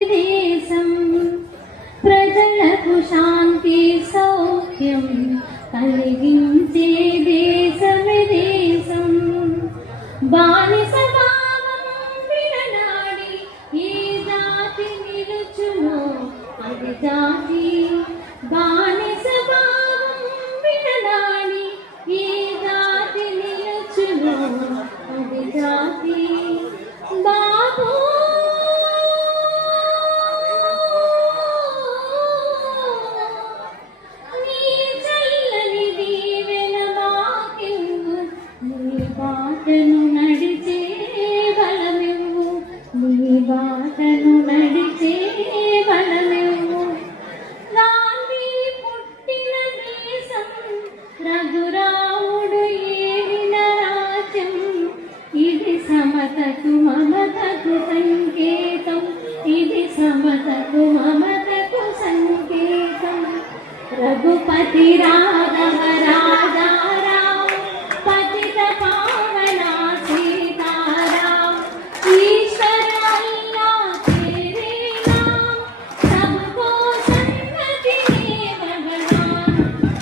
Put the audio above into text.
దేశం ప్రజలకు శాంతి సౌఖ్యం కలిగించే దేశమే దేశం. బానిస భావం విడనాడి ఏ జాతి నిలుచునో అది జాతి. బానిస భావం విడనాడి ఏ జాతి నిలుచునో అది జాతి. బాబు బాటను నడిచే బలమెవ్వు, నీ బాటను నడిచే బలమెవ్వు. గాంధీ పుట్టిన దేశం, రఘురాముడు ఏలిన రాజ్యం. ఇది సమతకు మమతకు సంకేతం, ఇది సమతకు మమతకు సంకేతం. రఘుపతి రాఘవ రాజా